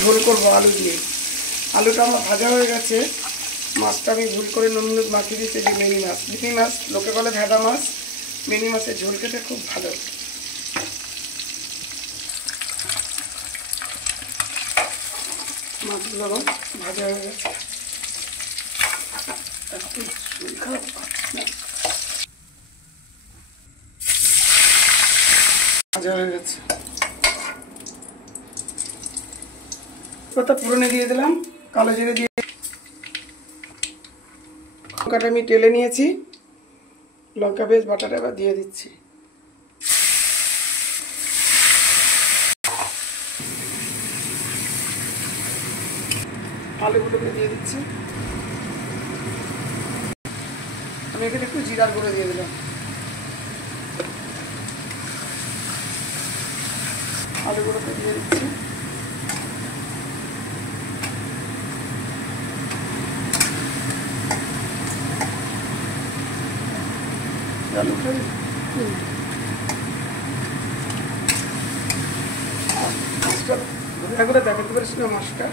ঝোল করবো আলু দিয়ে। আলুটা আমার ভাজা হয়ে গেছে। মাছটা আমি ভুল করে নুন মাখিয়ে দিয়েছি, যে মিনি মাছ লোকে বলে ভেদা মাছ। মিনি মাছের ঝোল খেতে খুব ভালো। মাছগুলো আমার ভাজা হয়ে গেছে। ভাজা হয়ে গেছে, পাতা পুরনে দিয়ে দিলাম, কালো জিরে দিয়ে লঙ্কাটা আমি টেলে নিয়েছি, লঙ্কা পেঁয়াজ বাটাটা এবার দিয়ে দিচ্ছি। আলুগুলোকে দিয়ে দিচ্ছি। আমি এখানে একটু জিরার গুঁড়ো দিয়ে দিলাম। আলুগুলোকে দিয়ে দিচ্ছি। আলুটাই করে দেখাতে পারিস না মাছটা।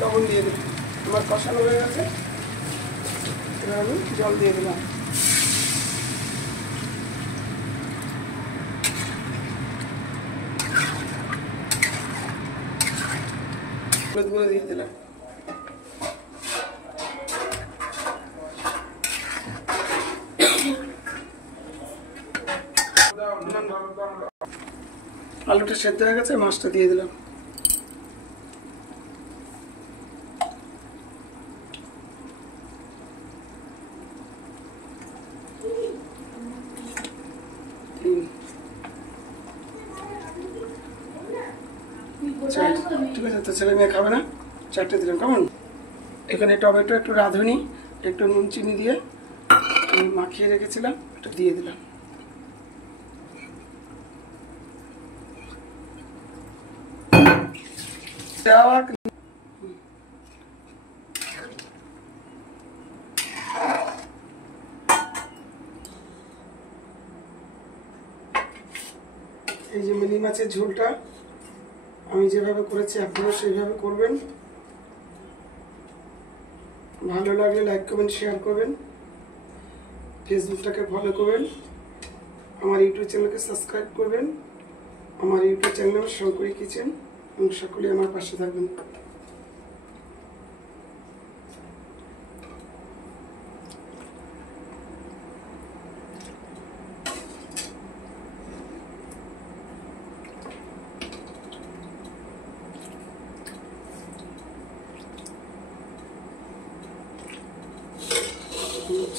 লবণ দিয়ে দিলাম, আমার কষানো হয়ে গেছে। এবার আমি জল দিয়ে দিলাম। হলুদ গুঁড়ো দিয়ে দিলাম। আলুটা সেদ্ধ হয়ে গেছে, মাছটা দিয়ে দিলাম। ঠিক আছে, তো ছেলে মেয়ে খাবে না, 4টে দিলাম। কেমন? এখানে টমেটো একটু রাঁধুনি, একটু নুন চিনি দিয়ে আমি মাখিয়ে রেখেছিলাম, এটা দিয়ে দিলাম। এই যে মিনি মাছের ঝোলটা আমি যেভাবে করেছি আপনারা সেইভাবে করবেন। ভালো লাগলে লাইক কমেন্ট শেয়ার করবেন, ফেসবুকটাকে ফলো করবেন, আমার ইউটিউব চ্যানেলকে সাবস্ক্রাইব করবেন। আমার ইউটিউব চ্যানেল শঙ্করী কিচেন, এবং সকলেই আমার পাশে থাকবেন। Good.